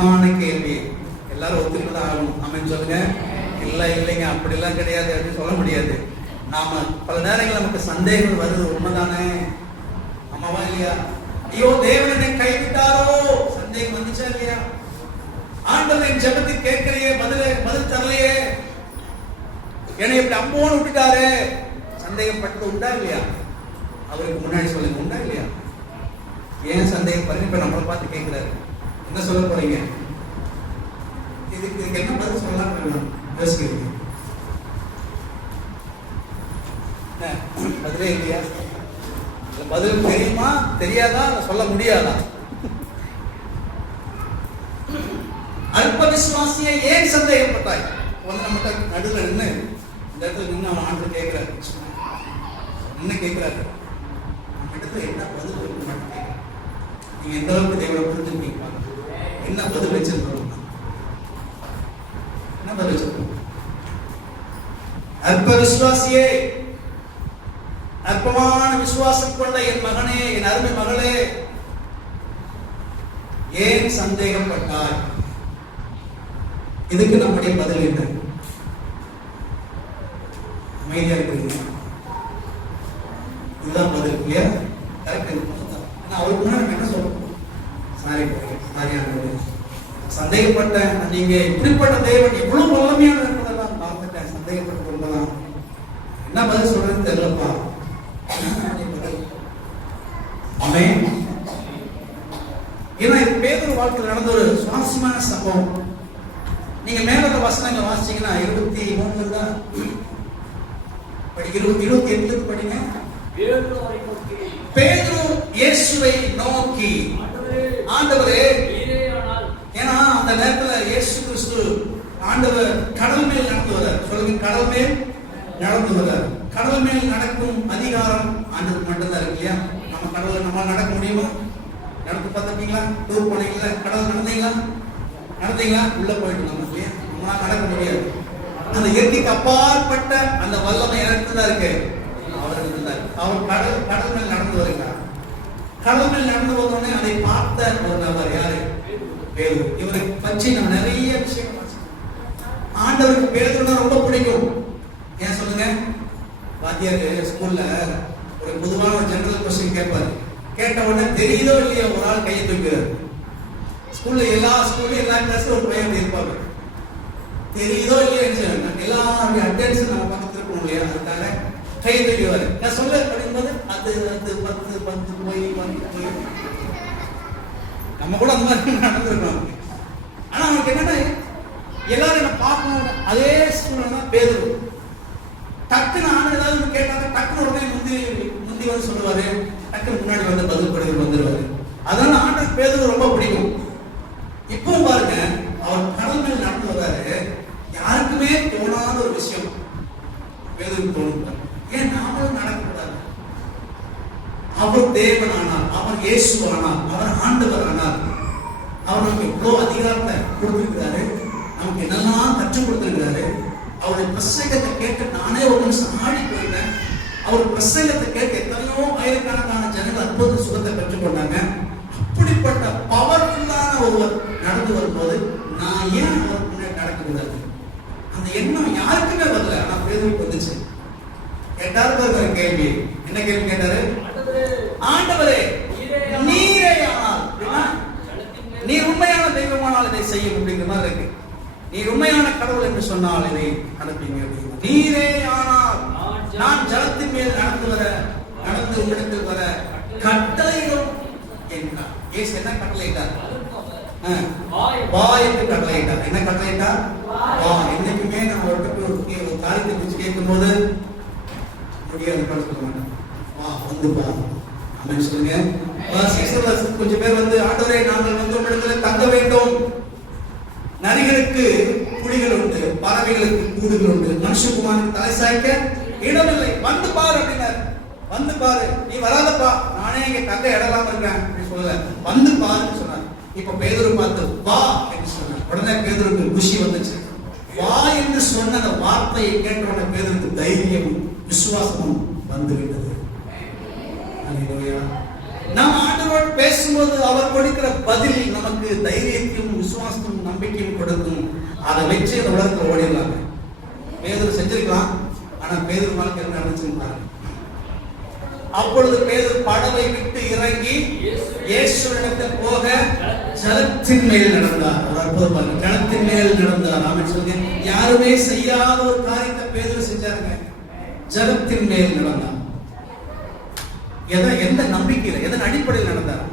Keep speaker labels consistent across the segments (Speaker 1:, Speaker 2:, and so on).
Speaker 1: நமக்கான கேள்வி. எல்லாரும் ஒத்துக்கிட்டு ஆகணும் அமைன்னு சொல்லுங்க இல்லை இல்லைங்க அப்படிலாம் கிடையாது அப்படின்னு சொல்ல முடியாது. நாம பல நேரங்கள் நமக்கு சந்தேகங்கள் வருது. உண்மைதானே? ஆமாவா இல்லையா? ஐயோ தேவன் என்னை கைவிட்டாரோ? சந்தேகம் வந்துச்சா இல்லையா? ஆண்டவர் என் ஜபத்தை கேட்கலையே பதில பதில் தரலையே. என்னை இப்படி அம்போன்னு விட்டுட்டாரு. சந்தேகப்பட்டது உண்டா இல்லையா? அவருக்கு முன்னாடி சொல்லுங்க உண்டா இல்லையா? ஏன் சந்தேகம் பண்ணி இப்ப நம்மளை பார்த்து கேட்கிறாரு. என்ன சொல்ல போறீங்க? இதுக்கு இதுக்கு என்ன பதில் சொல்லலாம் வேணும் யோசிக்கிறீங்க. பதிலே இல்லையா? பதில் தெரியுமா? தெரியாதா? சொல்ல முடியாதா? அல்ப விசுவாசிய ஏன் சந்தேகப்பட்டாய்? ஒன்னு நம்மகிட்ட நடுவில் நின்று இந்த இடத்துல நின்று அவன் ஆண்டு கேட்கிறாரு. என்ன கேட்கிறாரு. இடத்துல என்ன பதில் இருக்கு நீங்க எந்த அளவுக்கு தேவையான புரிஞ்சுருக்கீங்க என்ன பதில் வச்சிருக்கிறோம் என்ன பதில் வச்சிருக்கோம் அற்ப விசுவாசியே அற்பமான விசுவாசம் கொண்ட என் மகனே என் அருமை மகளே ஏன் சந்தேகப்பட்டாய்? இதுக்கு நம்முடைய பதில் என்ன? அமைதியா இருக்கிறீங்க இதுதான் பதில் இல்லையா கரெக்ட் அவருக்கு முன்னாடி நம்ம என்ன சொல்லணும் சாரி சாரி ஆண்டவரே சந்தேகப்பட்டேன் நீங்க இப்படிப்பட்ட தேவன் இவ்வளவு வல்லமையான இருப்பதெல்லாம் பார்த்துட்டேன் சந்தேகப்பட்டு கொண்டதான் என்ன பதில் சொல்றதுன்னு தெரியலப்பா. ஆமென். ஏன்னா இது பேதர் வாழ்க்கையில் நடந்த ஒரு சுவாரஸ்யமான சம்பவம். நீங்க மேல உள்ள வசனங்களை வாசிச்சீங்கன்னா இருபத்தி மூணுல தான் இருபத்தி இருபத்தி எட்டுல படிங்க.
Speaker 2: பேதுரு
Speaker 1: இயேசுவை நோக்கி.
Speaker 2: ஆண்டவரே,
Speaker 1: அந்த நேரத்துல இயேசு கிறிஸ்து ஆண்டவர் கடல் மேல் நடந்து வரார் சொல்லுங்க கடல் மேல் நடந்து வரார் கடல் மேல் நடக்கும் அதிகாரம் ஆண்டவர் மட்டும்தான் இருக்கு இல்லையா? நம்ம கடவுளை நம்ம நடக்க முடியுமா? நடந்து பார்த்துருக்கீங்களா? டூர் போனீங்களா? கடல் நடந்தீங்களா? நடந்தீங்களா? உள்ள போயிட்டு நம்ம இல்லையா? நம்மளால நடக்க முடியாது. அந்த இயற்கைக்கு அப்பாற்பட்ட அந்த வல்லமை எனக்கு தான் இருக்கு? அவருக்கு தான் அவர் கடல் கடல் மேல் நடந்து வருகிறார். கடல் மேல் நடந்து வந்தோடனே அதை பார்த்த ஒரு நபர் யாரு? பேதுரு இவரை பற்றி நான் நிறைய விஷயங்கள் வாசிக்கிறோம். ஆண்டவருக்கு பேதுருனா ரொம்ப பிடிக்கும் ஏன் சொல்லுங்க வாத்தியார் ஸ்கூல்ல ஒரு பொதுவான ஒரு ஜெனரல் கொஸ்டின் கேட்பாரு கேட்ட உடனே தெரியுதோ இல்லையோ ஒரு ஆள் கையை தூக்கிறார் ஸ்கூல்ல எல்லா ஸ்கூல்லையும் எல்லா கிளாஸ்ல ஒரு பையன் இருப்பாங்க தெரியுதோ இல்லையோ எல்லா செய்யணும் அட்டென்ஷன் நம்ம பார்த்து திருப்பணும் இல்லையா அதுக்காக கையை தூக்கிடுவாரு நான் சொல்ல அப்படிங்கும்போது அது அது பத்து பத்து போய் பத்து போய் நம்ம கூட அந்த மாதிரி நடந்திருக்கோம் ஆனா அவனுக்கு என்னன்னா எல்லாரும் என்ன பார்க்கணும் அதே சூழ்நிலை தான் பேரு டக்குன்னு ஆனா ஏதாவது கேட்டாங்க டக்குன்னு உடனே முந்தி முந்தி வந்து சொல்லுவாரு. டக்குன்னு முன்னாடி வந்து பதில் படுத்து வந்துருவாரு. அதனால ஆண்டர் பேரு ரொம்ப பிடிக்கும் இப்போ பாருங்க அவர் கடல் மேல் நடந்து வர்றாரு யாருக்குமே தோணாத ஒரு விஷயம் பேருக்கு தோணும் ஏன் நாமளும் நடக்கக்கூடாது அவர் தேவன் ஆனார் அவர் இயேசு ஆனார் அவர் ஆண்டவர் ஆனார் அவர் நமக்கு எவ்வளவு அதிகாரத்தை கொடுத்திருக்கிறாரு நமக்கு என்னெல்லாம் கற்றுக் கொடுத்திருக்கிறாரு அவருடைய பிரசங்கத்தை கேட்டு நானே ஒரு நிமிஷம் ஆடி போயிட்டேன் அவர் பிரசங்கத்தை கேட்டு எத்தனையோ ஆயிரக்கணக்கான ஜனங்கள் அற்புத சுகத்தை பெற்றுக்கொண்டாங்க அப்படிப்பட்ட பவர்ஃபுல்லான ஒருவர் நடந்து வரும்போது நான் ஏன் அவர் முன்னாடி நடக்கக்கூடாது அந்த எண்ணம் யாருக்குமே வரல ஆனா பேருக்கு வந்துச்சு கேட்டாரு பாருங்க ஒரு கேள்வி என்ன கேள்வி கேட்டாரு
Speaker 2: ஆண்டவரே,
Speaker 1: ஆண்டவரே
Speaker 2: நீரேயானால்
Speaker 1: நீரே ஆனால் அப்படின்னா,
Speaker 2: ஜலத்தின் மேல்
Speaker 1: நீர் உண்மையான தெய்வமானால் இதை செய்யும் அப்படிங்கிற மாதிரி இருக்கு. நீ உண்மையான கடவுள் என்று சொன்னால் இதை நடப்பீங்க அப்படிங்கிற நீரே ஆனால் நான் ஜலத்தின் மேல் நடந்து வர நடந்து உங்களிடத்தில் வர கட்டளையிடும் என்றார். ஏசு என்ன கட்டளையிட்டார்
Speaker 2: அதற்கு வா என்று
Speaker 1: வா கட்டளையிட்டார் என்ன கட்டளையிட்டார் வா. என்னைக்குமே நம்ம ஒருத்தருக்கு ஒரு கே- ஒரு காரியத்தை குறித்து கேட்கும்போது முடியாது கூட சொல்ல மாட்டோம் வா வந்து வா. அப்படின்னு சொல்லுங்க. வா, கொஞ்சம் பேர் வந்து ஆண்டவரே நாங்கள் வந்து உங்களிடத்துல தங்க வேண்டும். நரிகளுக்கு குழிகள் உண்டு பறவைகளுக்கு கூடுகள் உண்டு. மனுஷகுமாருக்கு தலை சாய்க்க இடமில்லை. வந்து பாரு அப்படின்னார். வந்து பாரு. நீ வராதப்பா. நானே இங்க தங்க இடலாம் இருக்கேன் அப்படின்னு சொல்லல. வந்து பாருன்னு சொன்னார். இப்ப பேதுரு பார்த்து வா என்று சொன்னார். உடனே பேதுருக்கு குஷி வந்துச்சு. வா என்று சொன்ன அந்த வார்த்தையை கேட்ட உடனே பேதுருக்கு தைரியமும் விசுவாசமும் வந்துவிட்டது. அல்லேலூயா. நாம் ஆண்டவரோடு பேசும்போது அவர் கொடுக்கிற பதில் நமக்கு தைரியத்தையும் விசுவாசத்தையும் நம்பிக்கையும் கொடுக்கும். அதை வச்சு அந்த உலகத்தில் ஓடிடலாங்க. பேதர் செஞ்சிருக்கலாம். ஆனா பேதர் வாழ்க்கை என்ன நினைச்சிருந்தாங்க அப்பொழுது பேதர் படவை விட்டு இறங்கி இயேசுவிடத்தில் போக ஜலத்தின் மேல் நடந்தார். ஒரு அற்புதம் பாருங்க. ஜலத்தின் மேல் நடந்தார். அப்படின்னு சொல்லுங்க. யாருமே செய்யாத ஒரு காரியத்தை பேதர் செஞ்சாருங்க. ஜலத்தின் மேல் நடந்தார். எதை எந்த நம்பிக்கையில எதன் அடிப்படையில் நடந்தார்.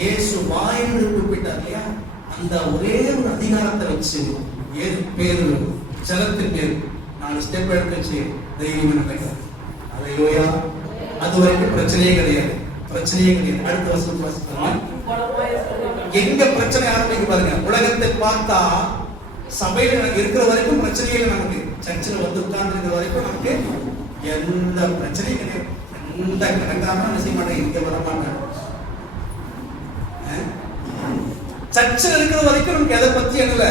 Speaker 1: இயேசு வாயின்று கூப்பிட்டார் இல்லையா? அந்த ஒரே ஒரு அதிகாரத்தை வச்சு ஏது பேரு ஜலத்தின் பேர் நாலு ஸ்டெப் எடுத்து வச்சு தைரியம் நடக்கிறார் அதையோயா அது வரைக்கும் பிரச்சனையே கிடையாது. பிரச்சனையே கிடையாது. அடுத்த வருஷம் வாசிக்கலாம் எங்க பிரச்சனை ஆரம்பிக்கு பாருங்க. உலகத்தை பார்த்தா சபையில எனக்கு இருக்கிற வரைக்கும் பிரச்சனையே இல்லை நமக்கு. சர்ச்சில் வந்து உட்கார்ந்து இருக்கிற வரைக்கும் நமக்கு எந்த பிரச்சனையும் கிடையாது. இந்த கடங்காம என்ன செய்ய மாட்டேன் இங்க வர மாட்டேன் சர்ச்சில் இருக்கிற வரைக்கும் நமக்கு எதை பத்தி என்ன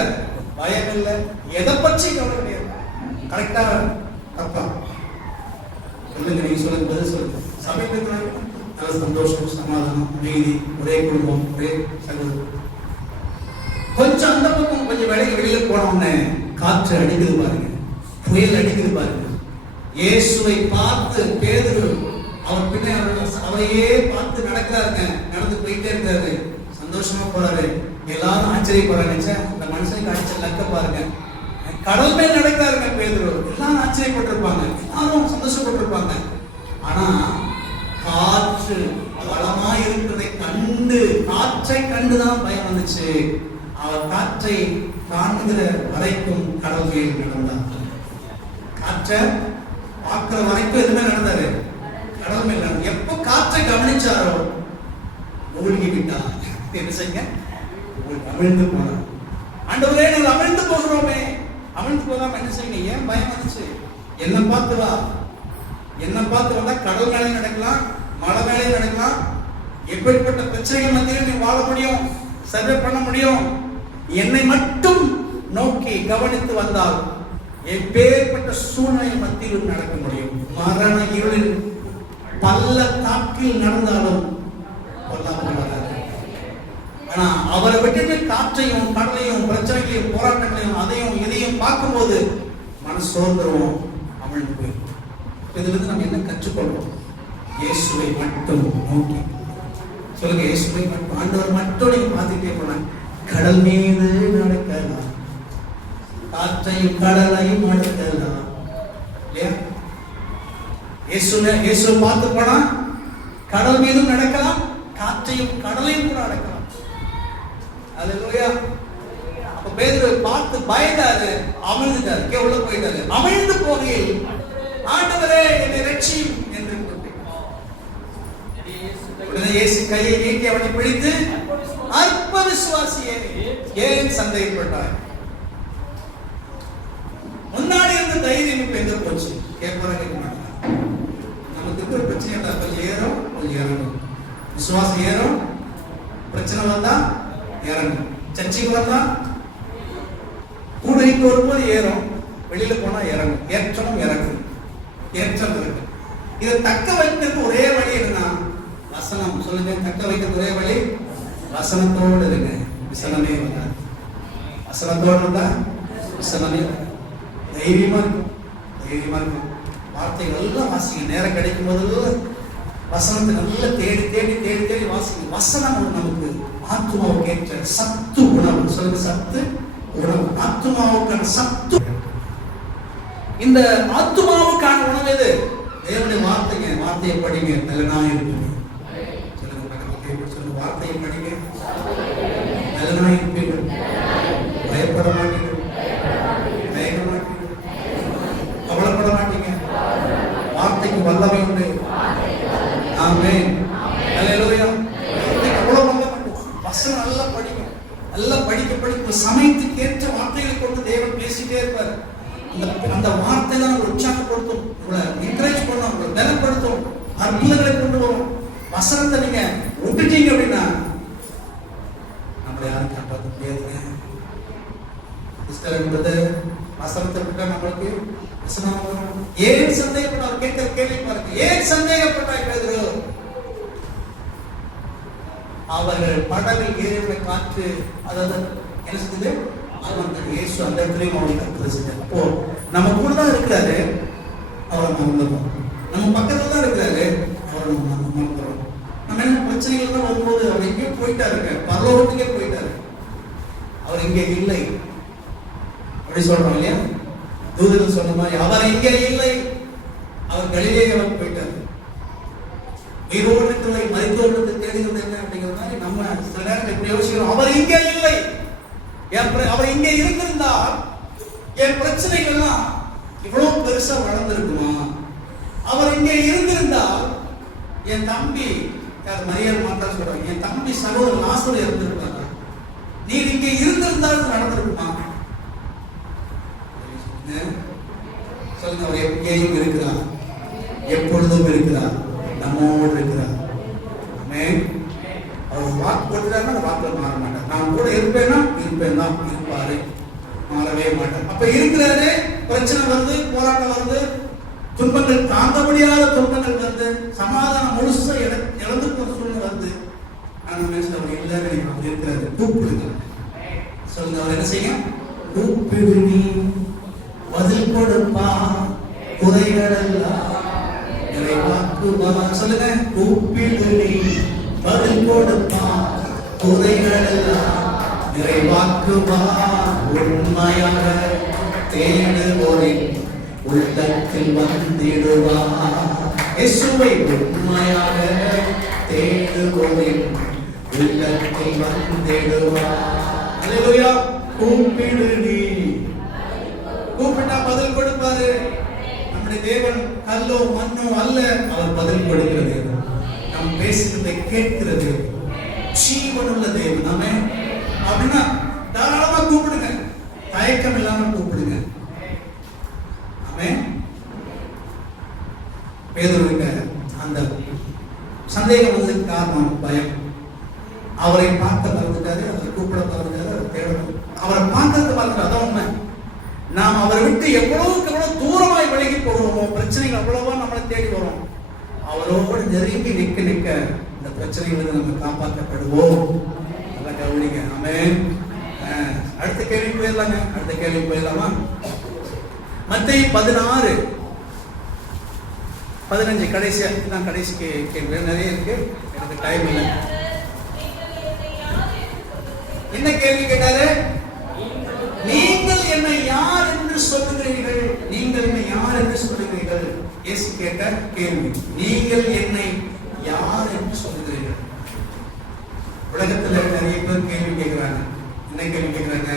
Speaker 1: பயம் இல்லை. எதை பற்றி கவலை கிடையாது. கரெக்டா தப்பா? சொல்லுங்க நீங்க சொல்லுங்க பதில் சொல்லுங்க. சபையில் நல்ல சந்தோஷம் சமாதானம் அமைதி ஒரே குடும்பம் ஒரே சகோதரம் கொஞ்சம் அந்த பக்கம் கொஞ்சம் வேலைக்கு வெளியில போன உடனே காற்று அடிக்குது பாருங்க. புயல் அடிக்குது பாருங்க. இயேசுவை பார்த்து பேதர்கள் அவர் பின்ன அவரையே பார்த்து நடக்கிறாருங்க. நடந்து போயிட்டே இருக்காரு. சந்தோஷமா போறாரு. எல்லாரும் ஆச்சரியப்படுறாங்க. நினைச்சேன் அந்த மனுஷனுக்கு அடிச்ச லக்க பாருங்க. கடல் மேல் நடக்கிறாருங்க பேதுரு எல்லாரும் ஆச்சரியப்பட்டிருப்பாங்க. எல்லாரும் சந்தோஷப்பட்டிருப்பாங்க. ஆனா காற்று பலமா இருக்கிறதை கண்டு காற்றை கண்டுதான் பயம் வந்துச்சு. அவர் காற்றை காண்கிற வரைக்கும் கடல் மேல் நடந்தார். காற்றை பார்க்கிற வரைக்கும் எதுவுமே நடந்தாரு. கடல் மேல் எப்போ காற்றை கவனிச்சாரோ மூழ்கி விட்டார் என்ன செய்யுங்க? அமிழ்ந்து போனார் ஆண்டவரே நாங்கள் அமிழ்ந்து போகிறோமே. அமிழ்ந்து போகாம என்ன செய்யுங்க? ஏன் பயம் வந்துச்சு? என்ன பார்த்து வா. என்ன பார்த்து வந்தா கடல் வேலையும் நடக்கலாம் மழை மேலே நடக்கலாம். எப்படிப்பட்ட பிரச்சனைகள் மத்தியில் நீ வாழ முடியும் சர்வே பண்ண முடியும். என்னை மட்டும் நோக்கி கவனித்து வந்தால் எப்பேற்பட்ட சூழ்நிலை மத்தியிலும் நடக்க முடியும். மரண இருளின் பல்ல தாக்கில் நடந்தாலும் ஆனா அவரை விட்டுட்டு காற்றையும் கடலையும் பிரச்சனைகளையும் போராட்டங்களையும் அதையும் இதையும் பார்க்கும்போது மனசு சோர்ந்துருவோம் அமிழ்ந்து போயிடும். இதுல இருந்து நம்ம என்ன கற்றுக்கொள்வோம்? இயேசுவை மட்டும் நோக்கி. சொல்லுங்க இயேசுவை மட்டும். ஆண்டவர் மட்டும் நீங்க பார்த்துட்டே போனாங்க கடல் மீது நடக்கலாம். காற்றையும் கடலையும் நடக்கலாம் இல்லையா? இயேசு இயேசுவை பார்த்து போனா கடல் மீதும் நடக்கலாம் காற்றையும் கடலையும் கூட நடக்கலாம். அல்லேலூயா அப்ப பேதுரு பார்த்து பயந்தாரு அமிழ்ந்துட்டாரு. கே உள்ள போயிட்டாரு. அமிழ்ந்து போகையில் ஆண்டவரே என்னை ரட்சியும் என்று
Speaker 2: இயேசு
Speaker 1: உடனே இயேசு கையை நீட்டி அவனை பிடித்து அற்ப விசுவாசியே ஏன் சந்தேகப்பட்டார் முன்னாடி இருந்த தைரியம் இப்ப போச்சு? கேட்பாரா நமக்கு இருக்கிற பிரச்சனை இல்லை. கொஞ்சம் ஏறும் கொஞ்சம் இறங்கும். விசுவாசம் ஏறும் பிரச்சனை வந்தா இறங்கும். சர்ச்சைக்கு வந்தா கூடைக்கு வரும்போது ஏறும். வெளியில போனா இறங்கும். ஏற்றமும் இறங்கும். ஏற்றம் இருக்கு. இதை தக்க வைக்கிறதுக்கு ஒரே வழி என்னன்னா வசனம். சொல்லுங்க தக்க வைக்கிறது ஒரே வழி வசனத்தோடு இருங்க. விசனமே வராது. வசனத்தோடு இருந்தா விசனமே தைரியமா இருக்கும் தைரியமா இருக்கும் வார்த்தைகள் எல்லாம் வாசிங்க. நேரம் கிடைக்கும் போதெல்லாம் வசனத்தை நல்லா தேடி தேடி தேடி தேடி வாசிங்க. வசனம் நமக்கு ஆத்மாவுக்கு ஏற்ற சத்து உணவு. சொல்லுங்க சத்து உணவு. ஆத்மாவுக்கான சத்து. இந்த ஆத்மாவுக்கான உணவு எது? தேவனுடைய வார்த்தைங்க. வார்த்தையை படிங்க. நல்லனா இருப்பீங்க. சொல்லுங்க சொல்லுங்க. வார்த்தையை படிங்க. நல்லனா இருப்பீர்கள் பயப்பட மாட்டீர்கள் தயங்க மாட்டீர்கள் கவலைப்பட மாட்டீங்க வார்த்தைக்கு வல்லமை உண்டு ஆமென் அல்லேலூயா வார்த்தைக்கு அவ்வளவு வல்லமை உண்டு வசனம் நல்லா படிக்கும் நல்லா படிக்க படிக்க சமயத்துக்கு ஏற்ற வார்த்தைகளை கொண்டு தேவன் பேசிட்டே இருப்பார் அந்த அந்த வார்த்தை தான் உங்களை உற்சாகப்படுத்தும் உங்களை என்கரேஜ் பண்ணும் உங்களை பலப்படுத்தும் அற்புதங்களை கொண்டு வரும் வசனத்தை நீங்க விட்டுட்டீங்க அப்படின்னா நம்மளை யாரும் காப்பாற்ற முடியாதுங்க சிஸ்டர் என்பது வசனத்தை விட்டா நம்மளுக்கு வசனம் வரும். ஏன் சந்தேகப்பட அவர் கேட்கிற கேள்வி பாருங்க ஏன் சந்தேகப்பட்டாய் பேதுரு அவர்கள் படவில் ஏறிய காற்று அதாவது என்ன செஞ்சது அவன் தன் இயேசு அந்த இடத்துலயும் அவனுக்கு அற்புதம் செஞ்சார் அப்போ நம்ம கூட தான் இருக்கிறாரு அவரை மறந்துடுறோம் நம்ம பக்கத்துல தான் இருக்கிறாரு அவரை நம்ம மறந்து- மறந்துடுறோம் பிரச்சனைகள் தான் வரும்போது அவர் எங்கேயோ போயிட்டாருங்க பரலோகத்துக்கே போயிட்டாரு. அவர் இங்கே இல்லை. அப்படி சொல்றோம் இல்லையா? தூதர்கள் சொன்ன மாதிரி அவர் இங்கே இல்லை. அவர் கலிலேயாவுக்கு போயிட்டார். உயிரோட்டத்தை மருத்துவத்தை தேடுகிறது என்ன அப்படிங்கிற மாதிரி நம்ம சில நேரத்தில் எப்படி யோசிக்கிறோம். அவர் இங்கே இல்லை. அவர் இங்கே இருந்திருந்தால் என் பிரச்சனைகள்லாம் இவ்வளவு பெருசா வளர்ந்திருக்குமா? அவர் இங்கே இருந்திருந்தால் என் தம்பி யார் மரியாதை மாட்டா சொல்றாங்க என் தம்பி சகோதரர் நாசர் இருந்திருப்பாங்க நீ இங்கே இருந்திருந்தால் நடந்திருக்குமா? சொல்லுங்க அவர் எங்கேயும் இருக்கிறார். எப்பொழுதும் இருக்கிறார். நம்மோடு இருக்கிறார். ஆமென். அவர் வாக்கு கொடுத்தாருன்னா அந்த வாக்குல மாற மாட்டார். நான் கூட இருப்பேன்னா இருப்பேன் தான் இருப்பாரு. மாறவே மாட்டார். அப்ப இருக்கிறாரு பிரச்சனை வருது போராட்டம் வருது துன்பங்கள் தாங்க முடியாத துன்பங்கள் வந்து சமாதானம் முழுசா இழ- இழந்து போற சூழ்நிலை வந்து நான் மேல அவர் இல்லைன்னு நினைக்கிறேன். இருக்கிறாரு. கூப்பிடுங்க. சொல்லுங்க அவர் என்ன செய்யும்? கூப்பிடு நீ. பதில் கொடுப்பா. குறைகளெல்லாம் நிறைவாக்குவா. சொல்லுங்க கூப்பிடு நீ. பதில் கொடுப்பா. குறைகளெல்லாம் நிறைவாக்குவா. உண்மையாக தேடுவோரின் உள்ளத்தில் வந்திடுவா இயேசுவை உண்மையாக தேடுவோரின் உள்ளத்தில் வந்திடுவா அல்லேலூயா கூப்பிடு கூப்பிட்டா பதில் கொடுப்பாரு நம்முடைய தேவன் கல்லோ மண்ணோ அல்ல அவர் பதில் கொடுக்கிற தேவன் நாம் பேசுகிறதை கேட்கிற தேவன் ஜீவனுள்ள தேவன் நாமே அப்படின்னா தாராளமா கூப்பிடுங்க. தயக்கம் இல்லாம கூப்பிடுங்க ஆமே பேதுருவிட்ட அந்த சந்தேகம் வந்ததுக்கு காரணம் பயம். அவரை பார்க்க தவறுக்காரு அவரை கூப்பிட மறந்துட்டாரு அவர் தேடணும் அவரை பார்க்கறது மறந்துட்டாரு அதான் உண்மை. நாம் அவரை விட்டு எவ்வளவுக்கு எவ்வளவு தூரமாய் விலகி போகிறோமோ பிரச்சனைகள் அவ்வளவா நம்மளை தேடி வரும். அவரோடு நெருங்கி நிக்க நிக்க இந்த பிரச்சனைகளிலிருந்து நம்ம காப்பாற்றப்படுவோம். நல்லா கவனிங்க. ஆமே அடுத்த கேள்வி போயிடலாங்க. அடுத்த கேள்வி போயிடலாமா? மத்திய பதினாறு. பதினஞ்சு கடைசியா தான் கடைசி கே- கேள்வி நிறைய இருக்கு. எனக்கு டைம் இல்லை. என்ன கேள்வி கேட்டாரு? நீங்கள் என்னை யார் என்று சொல்லுகிறீர்கள்? நீங்கள் என்னை யார் என்று சொல்லுகிறீர்கள்? எஸ் கேட்ட கேள்வி. நீங்கள் என்னை யார் என்று சொல்லுகிறீர்கள்? உலகத்துல நிறைய பேர் கேள்வி கேட்கிறாங்க. என்ன கேள்வி கேட்கிறாங்க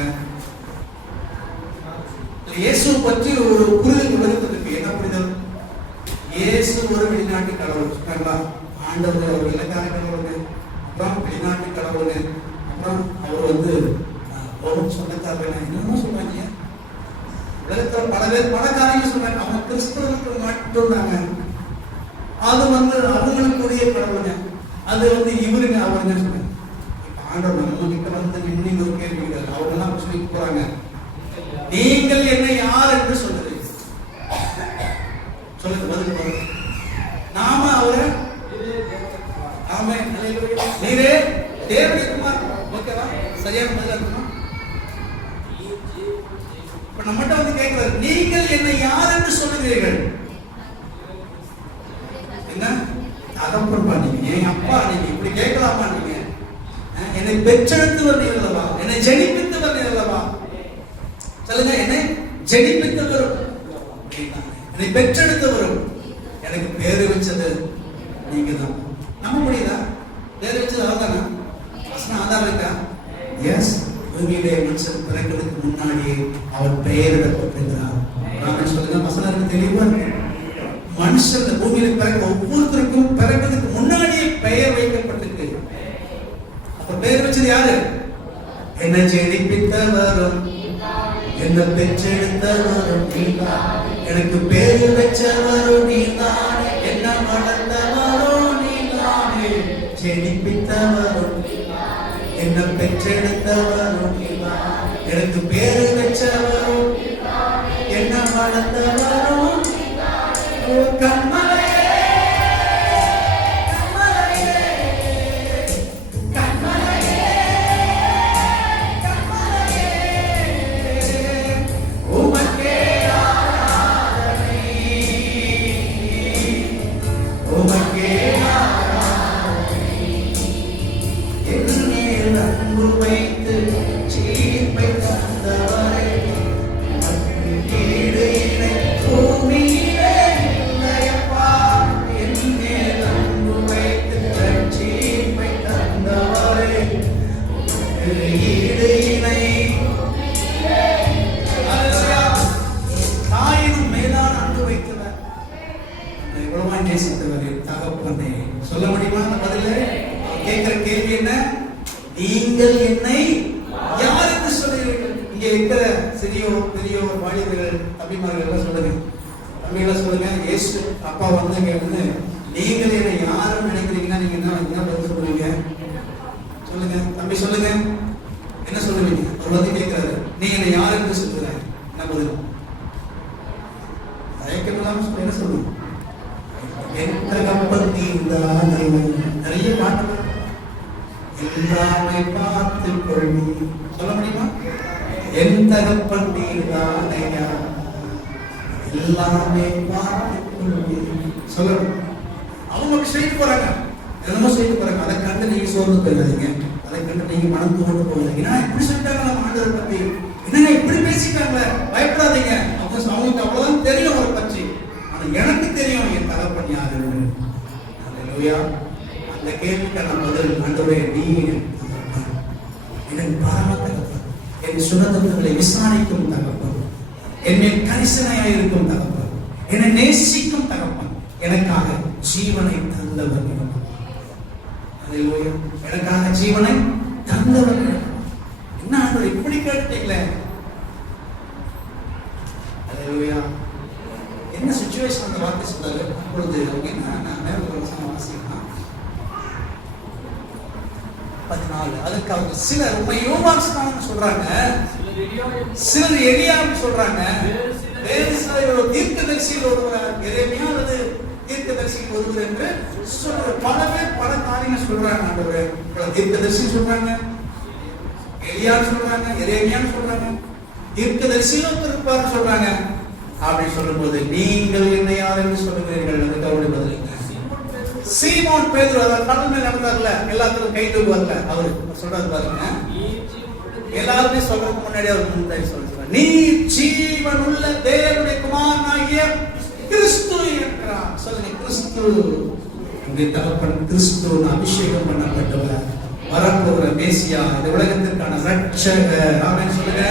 Speaker 1: இயேசு பற்றி ஒரு புரிதல் உலகத்தில் இருக்கு என்ன புரிதல் இயேசு ஒரு வெளிநாட்டு கடவுள் சொன்னாங்களா ஆண்டவர் ஒரு இலக்கான கடவுள் அப்புறம் வெளிநாட்டு கடவுள் அப்புறம் அவர் வந்து ரோமன் சொந்தக்காரர் என்னமோ சொல்றாங்க உலகத்துல பல பேர் பணக்காரங்க சொன்னாங்க அவங்க கிறிஸ்தவர்களுக்கு மட்டும்தாங்க அது வந்து அவங்களுக்குரிய கடவுளுங்க அது வந்து இவருங்க அவருங்க சொன்னாங்க இப்ப ஆண்டவர் நம்ம கிட்ட வந்து இன்னைக்கு ஒரு கேள்வி கேட்கிறாரு அவங்க எல்லாம் சொல்லி போறாங்க நீங்கள் என்னை யார் என்று சொல்லுறீங்க சொல்லுங்க பதில் பாருங்க நாம அவரை ஆமே அல்லேலூயா. நீரே தேவனுடைய குமார் ஓகேவா சரியான பதிலா இருக்குமா இப்ப நம்மகிட்ட வந்து கேட்கிறாரு நீங்கள் என்னை யார் என்று சொல்லுகிறீர்கள் என்ன தகப்பன்பா நீங்க என் அப்பா நீங்க இப்படி கேட்கலாமா நீங்க அஹ், என்னை பெற்றெடுத்தவர் நீர் அல்லவா என்னை ஜெனிப்பித்தவர் நீர் அல்லவா சொல்லுங்க என்னை ஜெனிப்பித்தவரும் நீர்தானே. என்னை பெற்றெடுத்தவரும் எனக்கு பேரு வச்சது நீங்க தான் நம்ப முடியுதா பேரு வச்சது அவர்தானா வசனம் ஆதாரம் இருக்கா எஸ் பூமியிலே மனுஷன் பிறக்கிறதுக்கு முன்னாடியே அவர் பெயரிடப்பட்டிருக்கிறார் ராமன் சொல்லுங்க வசனம் இருக்கு தெளிவா இருக்கு. மனுஷன் இந்த பூமியில பிறக்க ஒவ்வொருத்தருக்கும் பிறக்கிறதுக்கு முன்னாடியே பெயர் வைக்கப்பட்டிருக்கு அப்ப பெயர் வச்சது யாரு என்ன ஜெனிப்பித்தவரும் என்ன பெற்றெடுத்தவரும் நீதான். எனக்கு பேரு வச்சவரும் நீதான். என்ன வளர்ந்தவரும் நீதானே. செழிப்பித்தவரும் என்ன பெற்றெடுத்தவரும் நீதான். எனக்கு பேரு வச்சவரும் என்ன வளர்ந்தவரும் ஓ என் தகப்பன் நீர்தானையா? எல்லாமே சொல்லணும். அவங்க அப்படி செய்து போறாங்க என்னமோ செய்து போறாங்க அதை கண்டு நீங்க சோர்ந்து போயிடாதீங்க. அதை கண்டு நீங்க மனம் தோண்டு போகாதீங்க. நான் இப்படி சொல்லிட்டாங்க நம்ம ஆண்டவரை பத்தி. என்னங்க இப்படி பேசிட்டாங்களே பயப்படாதீங்க. அவங்க அவங்களுக்கு அவ்வளவுதான் தெரியும் அவரை பற்றி. ஆனா எனக்கு தெரியும் என் தகப்பன் யாருன்னு. அந்த கேள்விக்கான பதில் ஆண்டவரே நீ தகப்பன் என் விசாரிக்கும் தகப்பன். என்னில் கரிசனையாய் இருக்கும் தகப்பன். என்னை நேசிக்கும் தகப்பன். எனக்காக ஜீவனை தந்தவர் எனக்காக ஜீவனை தந்தவர் என்ன ஆண்டவர் இப்படி கேட்டீங்களே என்ன சுச்சுவேஷன் அந்த வார்த்தை சொன்னாரு அப்பொழுது அவங்க என்ன நான் மேல வாசிக்கலாம். பதினாலு. அதுக்கு அவங்க சிலர் உண்மை யோகாசனம் சொல்றாங்க.
Speaker 2: சிலர்
Speaker 1: எரியான்னு சொல்றாங்க. வேறு சிலர் இவர் தீர்க்கதரிசியில் ஒருவர் எரேமியா அல்லது தீர்க்கதரிசியில் ஒருவர் என்று சொல்ற பல பேர் பல காரியங்கள் சொல்றாங்க ஆண்டவரே. இவரை தீர்க்கதரிசி சொல்றாங்க. எலியான்னு சொல்றாங்க எரேமியான்னு சொல்றாங்க. தீர்க்கதரிசியில் ஒருத்தர் இருப்பார்னு சொல்றாங்க. அப்படி சொல்லும்போது நீங்கள் என்ன யார் என்று சொல்லுகிறீர்கள்? அதுக்கு அவருடைய பதில். சீமோன் பேதுரு அவர் கடல் மேல் நடந்தார்ல எல்லாத்துக்கும் கை தூக்குவார்ல அவரு. சொல்றாரு பாருங்க. எல்லாருமே சொல்றதுக்கு முன்னாடி அவர் முன்னாடி சொல்றாரு. நீ ஜீவன் உள்ள தேவனுடைய குமாரனாகிய கிறிஸ்து என்றார் சொல்லுங்க கிறிஸ்து. உங்களுடைய தகப்பன் கிறிஸ்து அபிஷேகம் பண்ணப்பட்டவர் வரப்போகிற மேசியா இந்த உலகத்திற்கான ரட்சகர் ஆமென் சொல்லுங்க.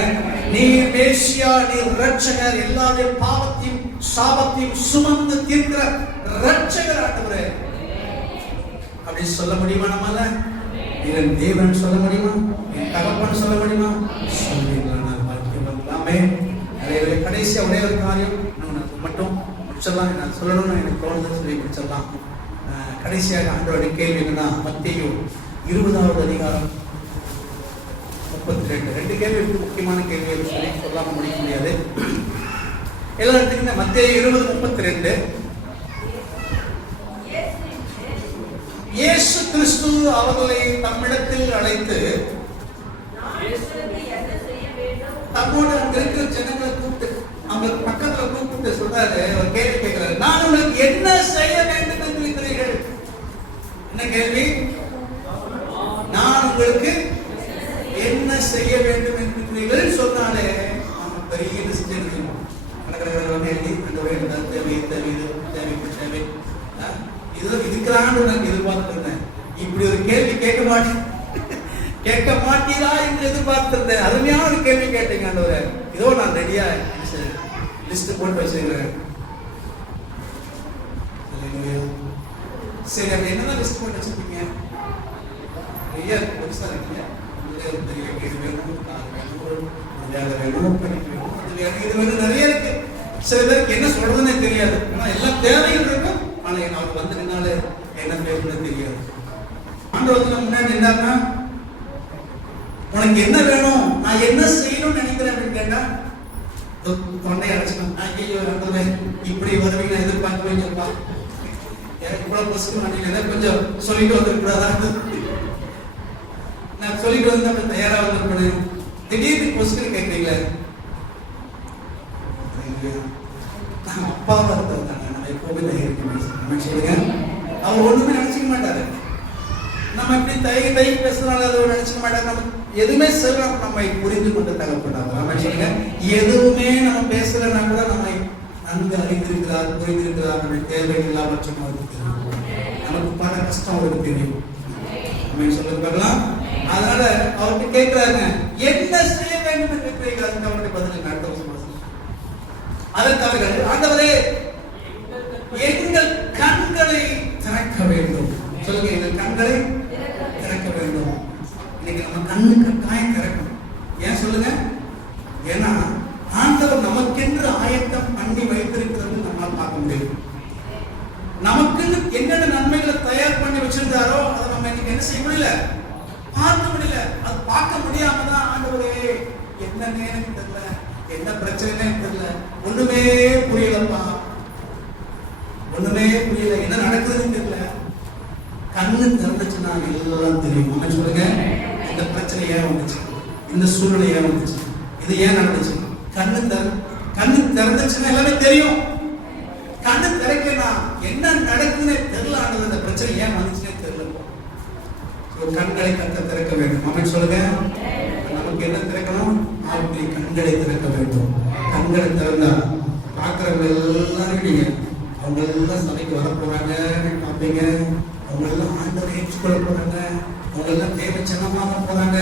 Speaker 1: நீ மேசியா நீ ரட்சகர் எல்லாருடைய பாவத்தையும் சாபத்தையும் சுமந்து தீர்க்கிற ரட்சகர் ஆண்டவரே அப்படி சொல்ல முடியுமா நம்மால? இதன் தேவன் சொல்ல முடியுமா? என் தகப்பன் சொல்ல முடியுமா? சொல்லிடலாம் நான் பாக்கியம் எல்லாமே நிறைய கடைசி ஒரே ஒரு காரியம் மட்டும் முடிச்சிடலாம் நான் சொல்லணும்னு எனக்கு தோணுது சொல்லி முடிச்சிடலாம். கடைசியாக ஆண்டோட கேள்வி என்னன்னா மத்தியோ இருபதாவது அதிகாரம் முப்பத்தி ரெண்டு. ரெண்டு கேள்வி முக்கியமான கேள்வி சொல்லி சொல்லாம முடிக்க முடியாது. எல்லாத்துக்கும் மத்திய இருபது முப்பத்தி ரெண்டு. இயேசு கிறிஸ்து அவர்களை தம்மிடத்தில் அழைத்து தம்மோட இருக்கிற ஜனங்களை கூப்பிட்டு அவங்க பக்கத்துல கூப்பிட்டு சொல்றாரு அவர் கேள்வி கேட்கிறாரு. நான் உங்களுக்கு என்ன செய்ய வேண்டும் என்று என்ன கேள்வி நான் உங்களுக்கு என்ன செய்ய வேண்டும் என்று இருக்கிறீர்கள் சொன்னாலே அவங்க பெரிய லிஸ்ட் எழுதிடும் கடற்கரை எழுதி அந்த இந்த தேவை இந்த தேவை இது தேவை இப்படி தேவை ஆ, இது இதுக்கலான்னு நான் எதிர்பார்த்திருந்தேன் இப்படி ஒரு கேள்வி கேட்க மாட்டேன் கேட்க மாட்டீரா என்று எதிர்பார்த்திருந்தேன் அருமையான ஒரு கேள்வி கேட்டீங்க ஆண்டவரே இதோ நான் ரெடியா லிஸ்ட் போட்டு வச்சிருக்கிறேன் Hallelujah. சரி அப்படி என்னதான் லிஸ்ட் போட்டு வச்சிருக்கீங்க நிறைய பெருசா இருக்கீங்க இதுல ஒரு பெரிய வீடு வேணும் கார் வேணும் ஒரு வேலை வேணும் படிப்பு வேணும் அது வேணும் இது வேணும் நிறைய இருக்கு சில பேருக்கு என்ன சொல்றதுன்னே தெரியாது ஆனா எல்லாம் தேவைகள் இருக்கும் ஆனா என்ன அவர் வந்து நின்னாலே என்ன பேசுறது தெரியாது ஆண்டவர் வந்து நம்ம முன்னாடி நின்னாருன்னா உனக்கு என்ன வேணும் நான் என்ன செய்யணும்னு நினைக்கிறேன் அப்படின்னு கேட்டா தொ- தொண்டையை அடைச்சுக்கணும் ஐயோ ஆண்டவரே இப்படி வருவீங்க நான் எதிர்பார்க்கவே எனக்கு இவ்வளவு பசுக்கு நான் கொஞ்சம் சொல்லிட்டு வந்துருக்கூடாதா நான் சொல்லிட்டு வந்து நம்ம தயாரா வந்திருப்பேன். திடீர்னு கொஸ்டின் கேட்கறீங்களே நம்ம அப்பாவா இருந்தாங்க நம்ம எப்பவுமே தயாரிக்கணும் சொல்லுங்க அவர் ஒண்ணுமே நினைச்சுக்க மாட்டாரு. நம்ம இப்படி தை தை பேசுறதுனால அதை நினைச்சுக்க மாட்டாங்க நம்ம எதுவுமே செல்வம் நம்மை புரிந்து கொண்டு தகப்படாது எதுவுமே நம்ம பேசலன்னா கூட நம்மை நன்கு அறிந்திருக்கிறார் புரிந்திருக்கிறார் நம்முடைய தேவைகள் எல்லாவற்றும் அவருக்கு நமக்கு பல கஷ்டம் அவருக்கு தெரியும். அப்படின்னு சொல்லுங்க பார்க்கலாம். அதனால அவருக்கு கேட்கிறாங்க என்ன செய்ய வேண்டும்? என்று கேட்கிறாங்க அவருடைய பதில் அடுத்த வருஷம் அதற்கு அவர்கள் ஆண்டவரே எங்கள் கண்களை திறக்க வேண்டும். சொல்லுங்க எங்கள் கண்களை 嗯 கண்களை திறக்க வேண்டும். கண்களை திறந்தா பார்க்குறவங்க எல்லாரும் நீங்க அவங்க எல்லாம் சபைக்கு வர போறாங்க பார்ப்பீங்க. அவங்க எல்லாம் ஆண்டவரை ஏற்றுக்கொள்ள போறாங்க. அவங்க எல்லாம் தேவை சின்னமாக போறாங்க.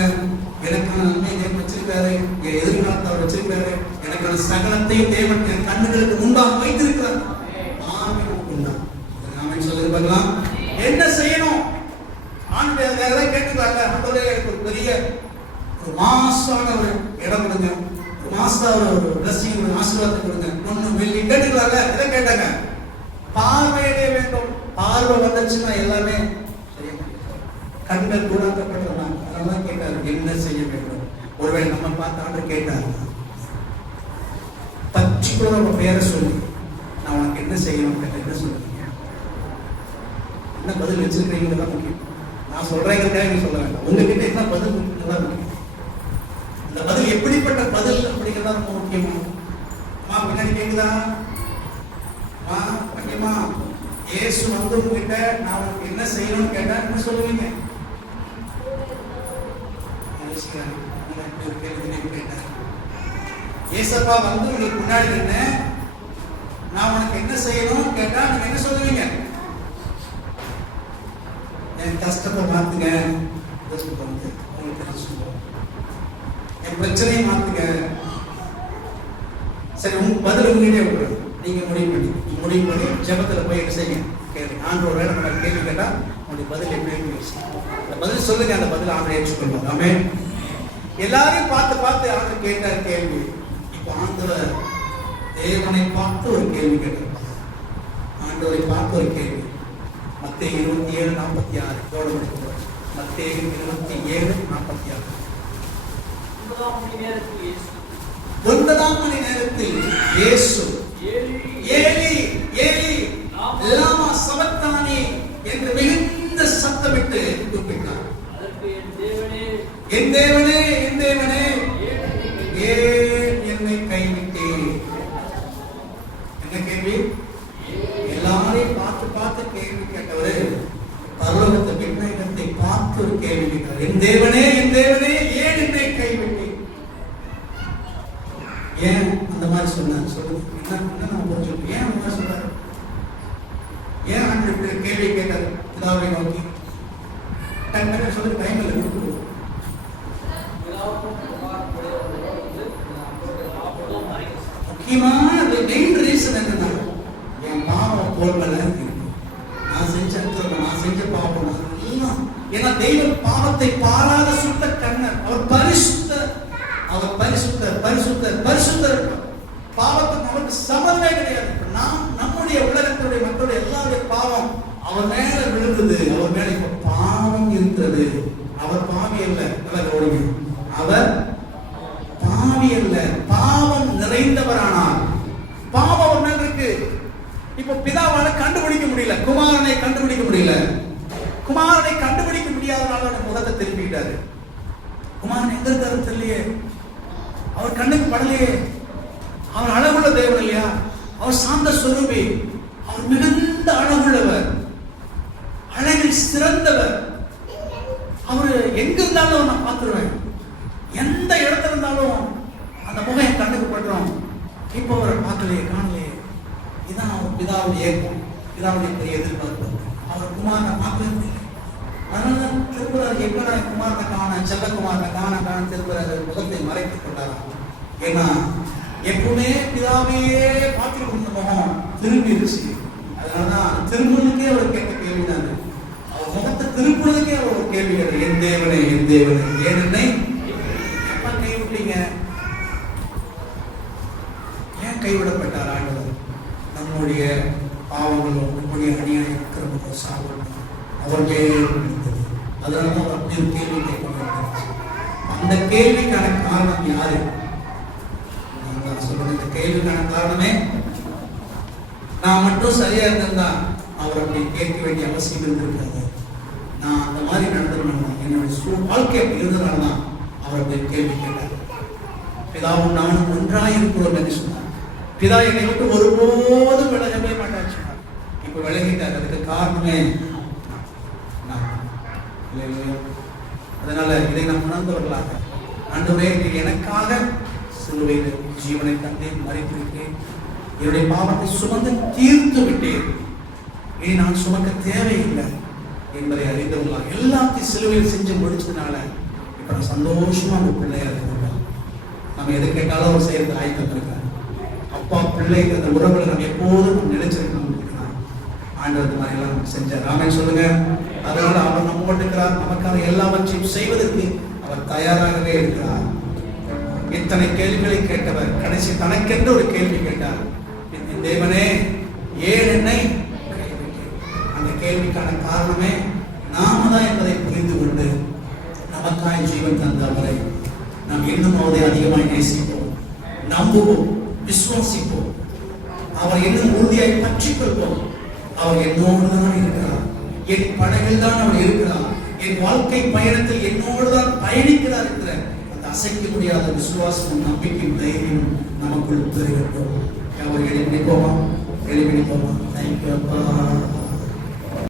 Speaker 1: எனக்கான நன்மை தேவன் வச்சிருக்காரு. என் எதிர்காலத்தை அவர் வச்சிருக்காரு. எனக்கான சகலத்தையும் தேவன் என் கண்ணுகளுக்கு முன்பாக வைத்திருக்கிறார் ஆமென் உண்டாம் ஆமென் சொல்லுங்க பார்க்கலாம் என்ன செய்யணும் ஆண்டு வேற ஏதாவது கேட்டுக்கிறாங்க ஆண்டவரே எனக்கு ஒரு பெரிய ஒரு மாசான ஒரு இடம் கொடுங்க ஒரு மாசா ஒரு ஒரு blessing ஒரு ஆசீர்வாதத்தை கொடுங்க ஒண்ணு வெள்ளி கேட்டுக்கிறாங்க இதை கேட்டாங்க பார்வையிலே வேண்டும் பார்வை வந்துச்சுன்னா எல்லாமே சரியா கண்கள் கூடாக்கப்பட்டிருந்தாங்க அதெல்லாம் கேட்டாரு என்ன செய்ய வேண்டும் ஒருவேளை நம்ம பார்த்து ஆண்டு கேட்டாரு பர்டிகுலர் உங்க பேரை சொல்லி நான் உனக்கு என்ன செய்யணும் கேட்ட என்ன சொல்லுவீங்க என்ன பதில் வச்சிருக்கீங்க தான் முக்கியம். நான் சொல்றேங்கிறதுக்காக நீங்க சொல்ல வேண்டாம். உங்ககிட்ட என்ன பதில் தான் முக்கியம். இந்த பதில் எப்படிப்பட்ட பதில் அப்படிங்கிறதா ரொம்ப முக்கியம். அம்மா பின்னாடி கேக்குதா? அம்மா பையமா இயேசு வந்து உங்ககிட்ட நான் உனக்கு என்ன செய்யணும்னு கேட்டா என்ன சொல்லுவீங்க. ஏசப்பா வந்து உங்களுக்கு முன்னாடி நான் உனக்கு என்ன செய்யணும் கேட்டா நீங்க என்ன சொல்லுவீங்க? என் கஷ்டத்தை மாத்துங்க. உங்களுக்கு நான் என் பிரச்சனையை மாத்துங்க. சரி உங்க பதில் உங்ககிட்டே விடுறது நீங்க முடிவு பண்ணி முடிவு பண்ணி ஜெபத்துல போய் என்ன செய்யுங்க? கேளுங்க. ஆண்டு ஒரு வேளை நம்ம கேள்வி கேட்டா உங்களுடைய பதில் எப்படி அந்த பதில் சொல்லுங்க அந்த பதில் ஆண்டு ஏற்றுக்கொள்வோம் ஆமே எல்லாரையும் பார்த்து பார்த்து ஆண்டு கேட்டார் கேள்வி இப்போ ஆண்டவர் தேவனை பார்த்து ஒரு கேள்வி கேட்டார். ஆண்டவரை பார்த்து ஒரு கேள்வி. மத்திய இருபத்தி ஏழு நாற்பத்தி ஆறு இதோட முடிக்கிறோம் மத்திய இருபத்தி ஏழு நாற்பத்தி ஆறு
Speaker 2: ஒன்பதாம் மணி நேரத்தில் இயேசு.
Speaker 1: ஏலி ஏலி லாமா. சபத்தானி என்று மிகுந்த சத்தமிட்டு கூப்பிட்டார்.
Speaker 2: என் தேவனே ஏன்
Speaker 1: ஏன் என்னை கைவிட்டேன் என்ன கேள்வி எல்லாரையும் பார்த்து பார்த்து கேள்வி கேட்டவரு பரலோகத்தை விண்ணகத்தை பார்த்து ஒரு கேள்வி கேட்டார் என் தேவனே என் தேவனே ஏன் என்னை கைவிட்டேன் ஏன் அந்த மாதிரி சொன்னார் சொல்லுங்க என்ன என்ன நம்ம புரிஞ்சுக்கணும் ஏன் அந்த மாதிரி சொன்னார் ஏன் ஆண்டு இப்படி ஒரு கேள்வி பிதாவை நோக்கி டக்குன்னு சொல்லி டைம் இல்லை கொடுத்து
Speaker 2: பிதாவுக்கும் குமாரனுடைய வந்து நாற்பதும் மறைந்து
Speaker 1: முக்கியமான மெயின் ரீசன் என்னன்னா என் பாவம் போல்வல இருக்கு நான் செஞ்ச அக்கிரமம், நான் செஞ்ச பாவம் எல்லாம் ஏன்னா தெய்வம் பாவத்தை பாராத சுத்த கண்ணர் அவர் பரிசுத்த அவர் பரிசுத்த பரிசுத்த பரிசுத்தர் பாவத்துக்கு நமக்கு சமமே கிடையாது நாம் நம்முடைய உலகத்துடைய மக்களுடைய எல்லாருடைய பாவம் அவர் மேல விழுந்தது அவர் மேல இப்ப பாவம் இருக்கிறது அவர் பாவி அல்ல நல்லா கவனிங்க. அவர் பாவி அல்ல பாவம் நிறைந்தவரானார் பாவம் அவர் மேல இருக்கு இப்ப பிதாவால கண்டுபிடிக்க முடியல குமாரனை கண்டுபிடிக்க முடியல குமாரனை கண்டுபிடிக்க முடியாதனால அவருடைய முகத்தை திருப்பிட்டாரு குமாரன் எங்க இருக்காரு தெரியலையே அவர் கண்ணுக்கு படலையே. அவர் அழகுள்ள தேவன் இல்லையா? அவர் சாந்த சுரூபி. அவர் மிகுந்த அழகுள்ளவர். அழகில் சிறந்தவர். அவரு எங்க இருந்தாலும் நான் பார்த்துருவேன். எந்த இடத்துல இருந்தாலும் அந்த முகம் என் கண்ணுக்கு படுறோம் இப்போ அவரை பார்க்கலையே காணலையே. இதான் அவர் பிதாவுடைய ஏக்கம் பிதாவுடைய பெரிய எதிர்பார்ப்பு. அவர் குமாரனை பார்க்க திருக்குறள் எப்ப நான் குமாரனை காண செல்லகுமாரனை காண காண திருக்குறள் முகத்தை மறைத்துக் கொண்டாராம். ஏன்னா எப்பவுமே பிதாவையே பார்த்துட்டு இருந்த முகம் திரும்பிடுச்சு அது அதனாலதான் திருமணத்துக்கே அவர் கேட்ட கேள்விதாங்க அவர் முகத்தை திருப்புறதுக்கே அவர் ஒரு கேள்வி கேட்டார் என் தேவனே என் தேவனே ஏன் என்னை எப்ப கைவிட்டீங்க? ஏன் கைவிடப்பட்டார் ஆண்டவர் நம்முடைய பாவங்களும் நம்முடைய அநியாய இருக்கிற சாபம் அவர் மேலே அதனால தான் அப்படி ஒரு கேள்வி கேட்க வேண்டியிருந்துச்சு. அந்த கேள்விக்கான காரணம் யாரு? நான் சொல்றேன் இந்த கேள்விக்கான காரணமே நான் மட்டும் சரியா இருந்திருந்தா அவர் அப்படி கேட்க வேண்டிய அவசியம் இருந்திருக்காது. நான் அந்த மாதிரி நடந்ததுனால என்னுடைய சூழ் வாழ்க்கை அப்படி இருந்ததுனால தான் அவர் அப்படி கேள்வி கேட்டார். பிதாவும் நானும் ஒன்றாய் இருக்கிறோம் என்று சொன்னார். பிதா என்னை விட்டு ஒருபோதும் விலகவே மாட்டார் இப்போ இப்ப விலகிட்டார் அதுக்கு காரணமே அதனால இதை நாம் உணர்ந்தவர்களாக ஆண்டவரே நீ எனக்காக சிலுவையில் ஜீவனை தந்தேன் மறைத்திருக்கிறேன் என்னுடைய பாவத்தை சுமந்து தீர்த்து விட்டேன் இனி நான் சுமக்க தேவையில்லை என்பதை அறிந்தவர்களாக எல்லாத்தையும் சிலுவையில் செஞ்சு முடிச்சதுனால இப்ப நான் சந்தோஷமா அந்த பிள்ளையா இருக்கிறேன் நம்ம எது கேட்டாலும் அவர் செய்யறது ஆயத்தம் இருக்கார் அப்பா பிள்ளை அந்த உறவுல நம்ம எப்போதும் நினைச்சிருக்கணும். ஆண்டவர் இந்த மாதிரி எல்லாம் செஞ்சார். ஆமே சொல்லுங்க. அதனால அவர் நம்ம இருக்கிறார் நமக்காக எல்லாவற்றையும் செய்வதற்கு அவர் தயாராகவே இருக்கிறார். இத்தனை கேள்விகளை கேட்டவர் கடைசி தனக்கென்று ஒரு கேள்வி கேட்டார். என் தேவனே ஏன் என்னை அந்த கேள்விக்கான காரணமே நாம தான் என்பதை புரிந்து கொண்டு நமக்காய் ஜீவன் தந்த அவரை நாம் இன்னும் அவரை அதிகமாய் நேசிப்போம் நம்புவோம் விசுவாசிப்போம். அவர் இன்னும் உறுதியாய் பற்றிக் கொள்வோம் அவர் என்னோடு தான் இருக்கிறார் என் படகில் தான் அவர் இருக்கிறார் என் வாழ்க்கை பயணத்தில் என்னோடு தான் பயணிக்கிறார் என்ற அந்த அசைக்க முடியாத விசுவாசமும் நம்பிக்கையும் தைரியமும் நமக்குள் பெருகட்டும். அவர் எழுப்பினிப்போமா எழுப்பினிப்போமா தேங்க்யூ அப்பா.